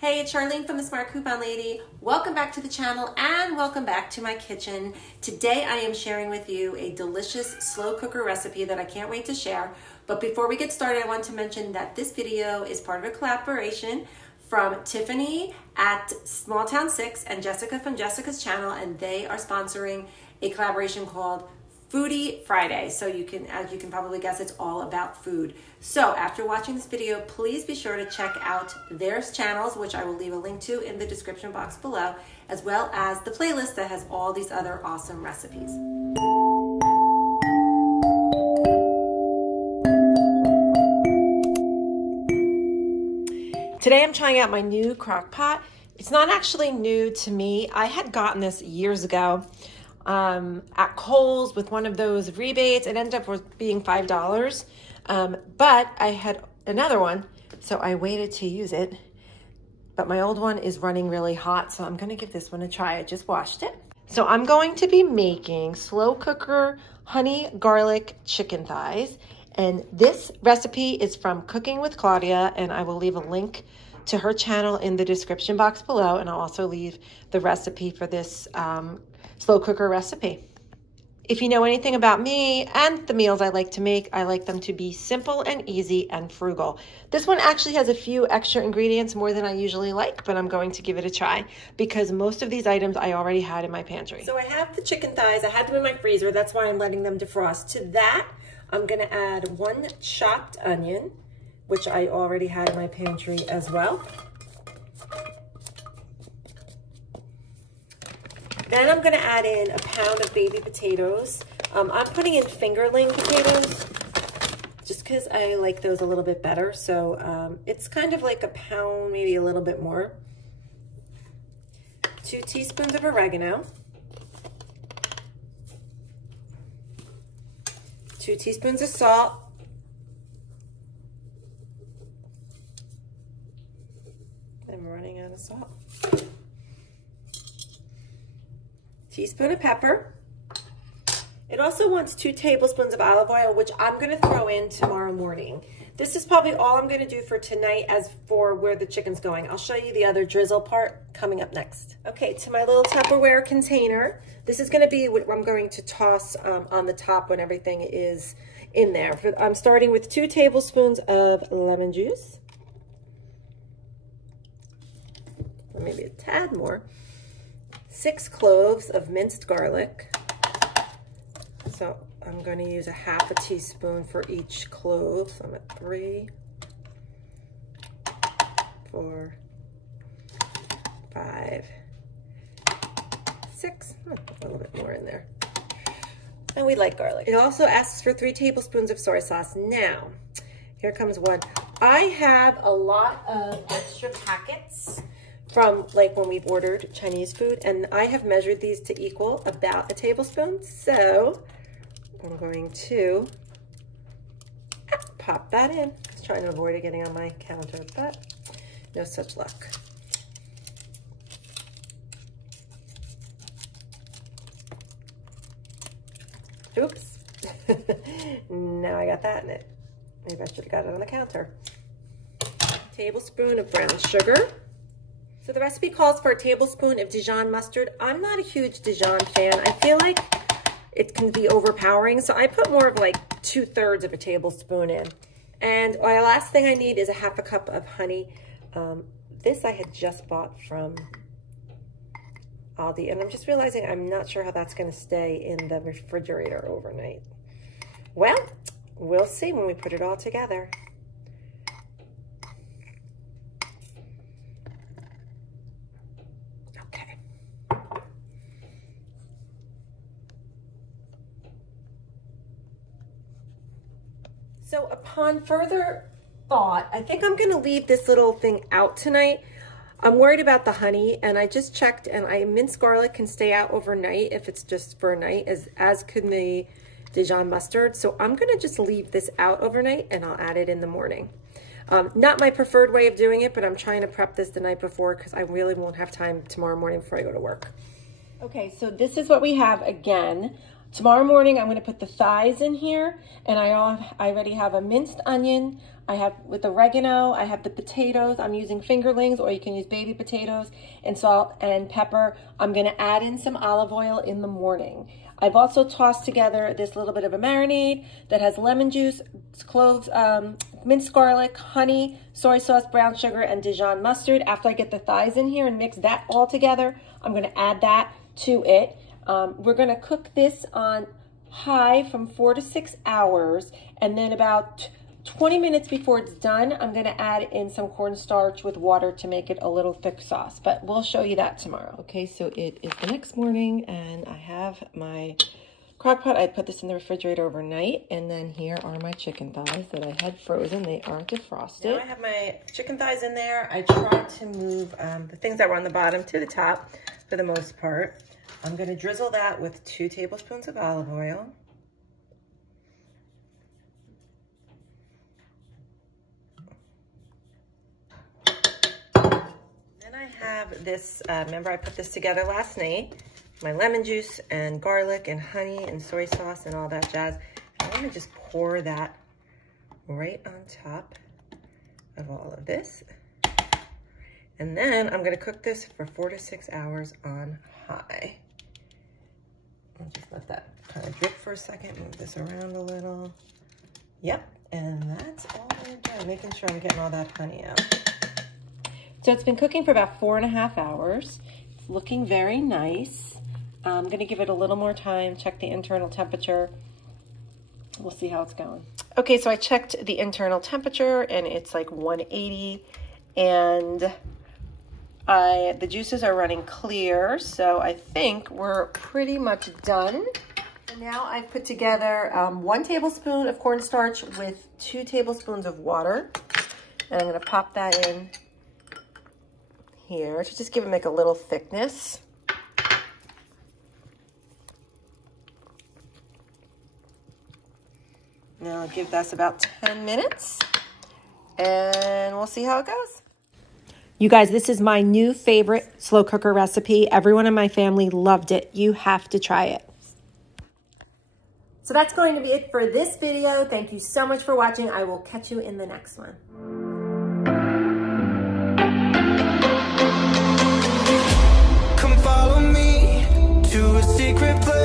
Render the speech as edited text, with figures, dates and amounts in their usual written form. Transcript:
Hey, it's Charlene from the Smart Coupon Lady. Welcome back to the channel and welcome back to my kitchen. Today I am sharing with you a delicious slow cooker recipe that I can't wait to share. But before we get started, I want to mention that this video is part of a collaboration from Tiffany at Small Town 6 and Jessica from Jessica's channel, and they are sponsoring a collaboration called Foodie Friday. So you can, as you can probably guess, it's all about food. So after watching this video, please be sure to check out their channels, which I will leave a link to in the description box below, as well as the playlist that has all these other awesome recipes. Today I'm trying out my new crock pot. It's not actually new to me. I had gotten this years ago at Kohl's with one of those rebates. It ended up with being $5, but I had another one, so I waited to use it. But my old one is running really hot, so I'm gonna give this one a try. I just washed it. So I'm going to be making slow cooker honey garlic chicken thighs. And this recipe is from Cooking with Claudia, and I will leave a link to her channel in the description box below, and I'll also leave the recipe for this slow cooker recipe. If you know anything about me and the meals I like to make, I like them to be simple and easy and frugal. This one actually has a few extra ingredients, more than I usually like, but I'm going to give it a try because most of these items I already had in my pantry. So I have the chicken thighs. I had them in my freezer. That's why I'm letting them defrost. To that, I'm gonna add 1 chopped onion, which I already had in my pantry as well. Then I'm gonna add in a pound of baby potatoes. I'm putting in fingerling potatoes just because I like those a little bit better. So it's kind of like a pound, maybe a little bit more. 2 teaspoons of oregano. 2 teaspoons of salt. I'm running out of salt. Teaspoon of pepper. It also wants 2 tablespoons of olive oil, which I'm gonna throw in tomorrow morning. This is probably all I'm gonna do for tonight as for where the chicken's going. I'll show you the other drizzle part coming up next. Okay, to my little Tupperware container. This is gonna be what I'm going to toss on the top when everything is in there. I'm starting with 2 tablespoons of lemon juice. Or maybe a tad more. 6 cloves of minced garlic. So I'm going to use a half a teaspoon for each clove. So I'm at 3, 4, 5, 6, a little bit more in there. And we like garlic. It also asks for 3 tablespoons of soy sauce. Now, here comes one. I have a lot of extra packets from like when we've ordered Chinese food, and I have measured these to equal about a tablespoon. So I'm going to pop that in. I was trying to avoid it getting on my counter, but no such luck. Oops. Now I got that in it. Maybe I should have got it on the counter. Tablespoon of brown sugar. So the recipe calls for a tablespoon of Dijon mustard. I'm not a huge Dijon fan. I feel like it can be overpowering, so I put more of like 2/3 of a tablespoon in. And the last thing I need is a half a cup of honey. This I had just bought from Aldi, and I'm just realizing I'm not sure how that's gonna stay in the refrigerator overnight. Well, we'll see when we put it all together. So upon further thought, I think I'm gonna leave this little thing out tonight. I'm worried about the honey, and I just checked, and minced garlic can stay out overnight if it's just for a night, as can the Dijon mustard. So I'm gonna just leave this out overnight, and I'll add it in the morning. Not my preferred way of doing it, but I'm trying to prep this the night before because I really won't have time tomorrow morning before I go to work. Okay, so this is what we have again. Tomorrow morning, I'm going to put the thighs in here, and I already have a minced onion. I have with oregano, I have the potatoes. I'm using fingerlings, or you can use baby potatoes, and salt and pepper. I'm going to add in some olive oil in the morning. I've also tossed together this little bit of a marinade that has lemon juice, cloves, minced garlic, honey, soy sauce, brown sugar, and Dijon mustard. After I get the thighs in here and mix that all together, I'm going to add that to it. We're going to cook this on high from 4 to 6 hours, and then about 20 minutes before it's done, I'm going to add in some cornstarch with water to make it a little thick sauce, but we'll show you that tomorrow. Okay, so it is the next morning, and I have my crock pot. I put this in the refrigerator overnight, and then here are my chicken thighs that I had frozen. They are defrosted. Now I have my chicken thighs in there. I tried to move the things that were on the bottom to the top for the most part. I'm going to drizzle that with 2 tablespoons of olive oil. Then I have this, remember I put this together last night, my lemon juice and garlic and honey and soy sauce and all that jazz. I'm going to just pour that right on top of all of this. And then I'm going to cook this for 4 to 6 hours on high. I'll just let that kind of drip for a second, move this around a little. Yep, and that's all we're doing, making sure I'm getting all that honey out. So it's been cooking for about 4.5 hours. It's looking very nice. I'm going to give it a little more time, check the internal temperature. We'll see how it's going. Okay, so I checked the internal temperature, and it's like 180, and the juices are running clear, so I think we're pretty much done. And now I've put together 1 tablespoon of cornstarch with 2 tablespoons of water, and I'm going to pop that in here to just give it like a little thickness. Now I'll give this about 10 minutes, and we'll see how it goes. You guys, this is my new favorite slow cooker recipe. Everyone in my family loved it. You have to try it. So that's going to be it for this video. Thank you so much for watching. I will catch you in the next one. Come follow me to a secret place.